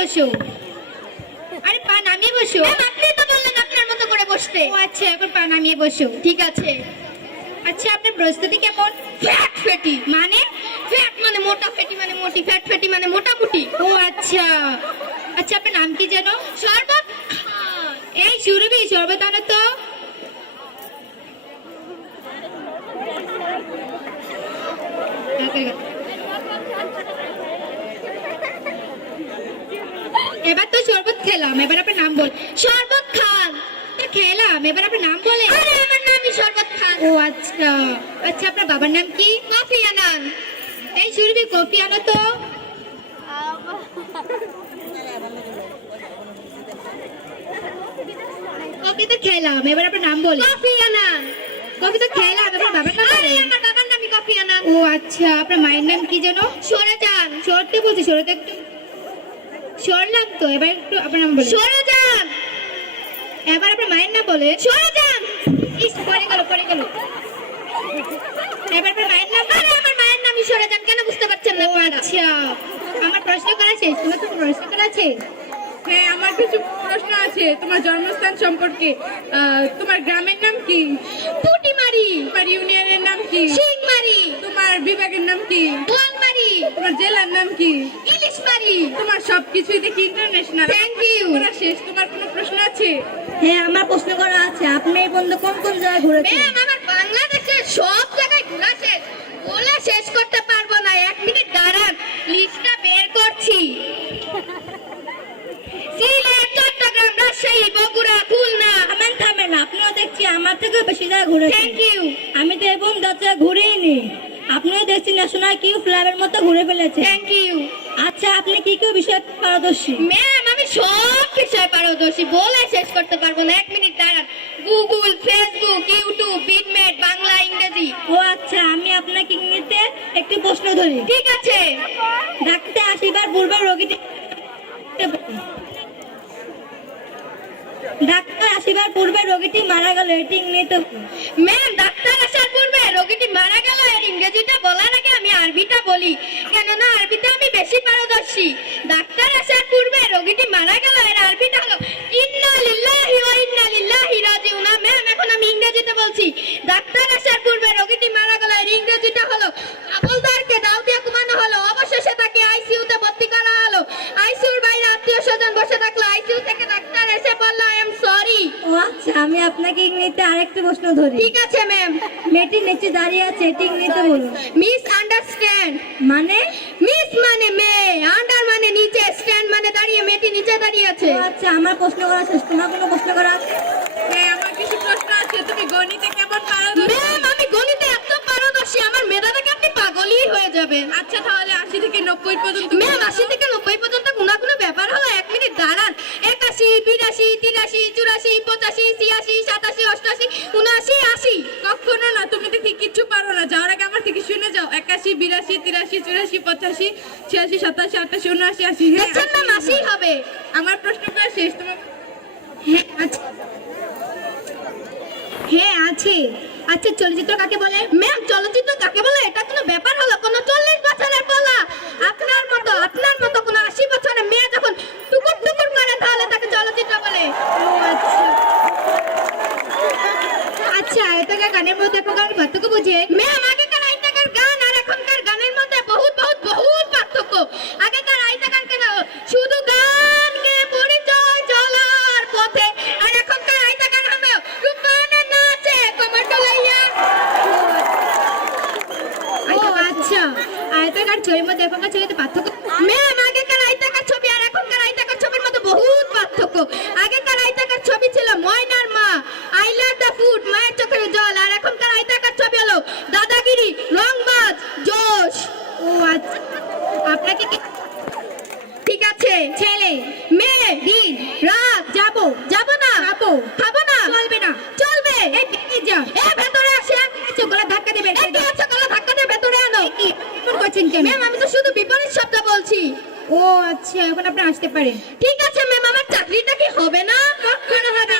বসো। আরে পা নামিয়ে বসো। আপনি তো বললেন আপনার মতো করে বসতে। ও আচ্ছা, এখন পা নামিয়ে বসো। ঠিক আছে। আচ্ছা, আপনার প্রস্তুতি কেমন? ফ্যাট ফেটি মানে? ফ্যাট মানে মোটা, ফেটি মানে মোটি, ফ্যাট ফেটি মানে মোটামুটি। ও আচ্ছা। আচ্ছা, আপনার নাম কি যেন? শরবত এই সুরভি, শরবত আনো তো। এবার তো শরবত খেলাম, এবার আপনার নাম বল। শরবত খান। খেলাম, এবার আপনার নাম বলে। আরে আমার নামই শরবত খান। ও আচ্ছা। আচ্ছা, আপনার বাবার নাম কি? কফি আনান। এই সুরভি, কফি আনো তো। কফি তো খেলাম, এবার আপনার নাম বলে। Kofi Annan. কফি তো খেলাম, এবার বাবার নাম আরে বলে। আমার বাবার নামই কফি আনান। ও আচ্ছা, আপনার মায়ের নাম কি যেন? সরে যান। সরতে বলছি, সরতে একটু সরলাম তো, এবার একটু আপনার নাম বলে। সরে যান। এবার আপনার মায়ের নাম বলে। সরে যান। ইস, পড়ে গেল, পড়ে গেল। এবার আপনার মায়ের নাম বলে। আরে আমার মায়ের নামই সরে যান, কেন বুঝতে পারছেন না? ও আচ্ছা, আমার প্রশ্ন করা শেষ, তোমার তো প্রশ্ন করা আছে? হ্যাঁ, আমার কিছু প্রশ্ন আছে তোমার জন্মস্থান সম্পর্কে। তোমার গ্রামের নাম কি? পুটিমারি। তোমার ইউনিয়নের নাম কি? শিংমারি। তোমার বিভাগের নাম কি? বোয়ালমারি। তোমার জেলার নাম কি? ইলিশমারি। তোমার সবকিছুই দেখি ইন্টারন্যাশনাল। Thank you. শেষ, তোমার কোনো প্রশ্ন আছে? হ্যাঁ, আমার প্রশ্ন করা আছে। আপনি এই বন্ধু কোন কোন জায়গায় ঘুরেছেন? ম্যাম, আমার বাংলাদেশের সব জায়গায় ঘোরা শেষ, বলে শেষ করতে পারবো না। 1 মিনিট দাঁড়ান, লিস্টটা বের করছি। সিলেট, চট্টগ্রাম, রাজশাহী, বগুড়া, খুলনা। থামেন, আপনিও দেখছি আমার থেকে বেশি জায়গায় ঘুরেছেন। Thank you. আমি তো এবং যাত্রা ঘুরেই নি, আপনিও দেখছি ন্যাশনাল কিউ ফ্ল্যাগের মতো ঘুরে ফেলেছেন। Thank you. আচ্ছা, আপনি কি কি বিষয়ে পারদর্শী? ম্যাম, আমি সব বিষয়ে পারদর্শী, বলে শেষ করতে পারবো না। 1 মিনিট দাঁড়ান। গুগল, ফেসবুক, ইউটিউব, বিটমেট, বাংলা, ইংরেজি। ও আচ্ছা, আমি আপনাকে ইংরেজিতে একটি প্রশ্ন ধরি। ঠিক আছে। ডাক্তার আসিবার পূর্বে রোগীটি মারা গেল, এটি ইংরেজিতে। ম্যাম, ডাক্তার আসার পূর্বে রোগীটি মারা গেল, এর ইংরেজিটা বলার আগে আমি আরবিটা বলি, কেননা আরবিতে আমি বেশি পারদর্শী। ডাক্তার আসার পূর্বে রোগীটি মারা গেল, এর আরবিটা হলো ইন্না লিল্লাহি ওয়া ইন্না ইলাইহি রাজিউন। ম্যাম, এখন আমি ইংরেজিতে বলছি। ডাক্তার আসার পূর্বে রোগীটি মারা গেল, এর ইংরেজিটা হলো হাবলদারকে দাও দিয়ে ঘুমানো হলো, অবশেষে তাকে আইসিইউতে ভর্তি করা হলো। আইসিইউর বাইরে আত্মীয় স্বজন বসে থাকলো, আইসিইউ থেকে ডাক্তার এসে বলল আই এম সরি। ও আচ্ছা, আমি আপনাকে ইংরেজিতে আরেকটি প্রশ্ন ধরি। ঠিক আছে ম্যাম। মেয়েটি নিচে দাঁড়িয়ে আছে, এটি ইংরেজিতে বলুন। Miss understand. মানে? মিস মানে মেয়ে, আন্ডার মানে নিচে, স্ট্যান্ড মানে দাঁড়িয়ে, মেয়েটি নিচে দাঁড়িয়ে আছে। ও আচ্ছা, আমার প্রশ্ন করা শেষ, তোমার কোনো প্রশ্ন করা আছে? হ্যাঁ, আমার কিছু প্রশ্ন আছে। তুমি গণিতে কেমন পারদর্শী? ম্যাম, আমি গণিতে এত পারদর্শী, আমার মেধা থেকে আপনি পাগলই হয়ে যাবেন। আচ্ছা, তাহলে 80 থেকে 90 পর্যন্ত। ম্যাম, 80 থেকে 90 পর্যন্ত গুণা কোনো ব্যাপার হলো? 1 মিনিট দাঁড়ান। 81, 82, 83, 84, 85, 86, 87, 88, 79, 80। কখনো না, তুমি দেখি কিচ্ছু পারো না। যাওয়ার আগে আমার থেকে শুনে যাও। 81, 82, 83, 84, 85, 86, 87, 88, 79, 80। হ্যাঁ, দেখছেন না, মাসিই হবে। আমার প্রশ্ন করা শেষ। তোমার হ্যাঁ আছে। হ্যাঁ আছে। আচ্ছা, চলচ্চিত্র কাকে বলে? ম্যাম, চলচ্চিত্র কাকে বলে এটা কোনো ব্যাপার হলো? কোন 40 বছরের বলা আপনার মতো কোন 80 বছরের মেয়ে যখন টুকুর টুকুর করে, তাহলে তাকে চলচ্চিত্র বলে। ও আচ্ছা। আচ্ছা, এটাকে গানের মধ্যে প্রকার পার্থক্য বুঝিয়ে। ম্যাম, আগেকার আইতাকার গান আর এখনকার গানের মধ্যে বহুত বহুত বহুত পার্থক্য। আগেকার আইতাকার কেন শুধু গান গেয়ে পরিচয় চলার পথে, আর এখনকার আইতাকার হবে রূপায়ণের নাচে কমর ডলাইয়া। ও আচ্ছা, আয়তাকার ছবির মধ্যে এখনকার ছবিতে পার্থক্য। ম্যাম, আগেকার আইতাকার ছবি আর এখনকার আইতাকার ছবির মধ্যে বহুত পার্থক্য। আগেকার আইতাকার ছবি ছিল ময়নার মা, আই লাভ দ্য ফুড, মায়ের চোখের জল, আর এখনকার আইতাকার ছবি হলো দাদাগিরি, রংবাজ, জোশ। ও আচ্ছা, আপনাকে ঠিক আছে। ছেলে মেয়ে, দিন রাত, যাবো যাবো না, খাবো খাবো না, চলবে না, চলবে। এই দিকে যা, এ ভেতরে আসে, কিছু গলা ধাক্কা দেবে। এই কি হচ্ছে? গলা ধাক্কা দিয়ে ভেতরে আনো। কি এমন করছেন কেন? ম্যাম, আমি তো শুধু বিপরীত শব্দ বলছি। ও আচ্ছা, এখন আপনি আসতে পারেন। ঠিক আছে ম্যাম, আমার চাকরিটা কি হবে না? কখনো হবে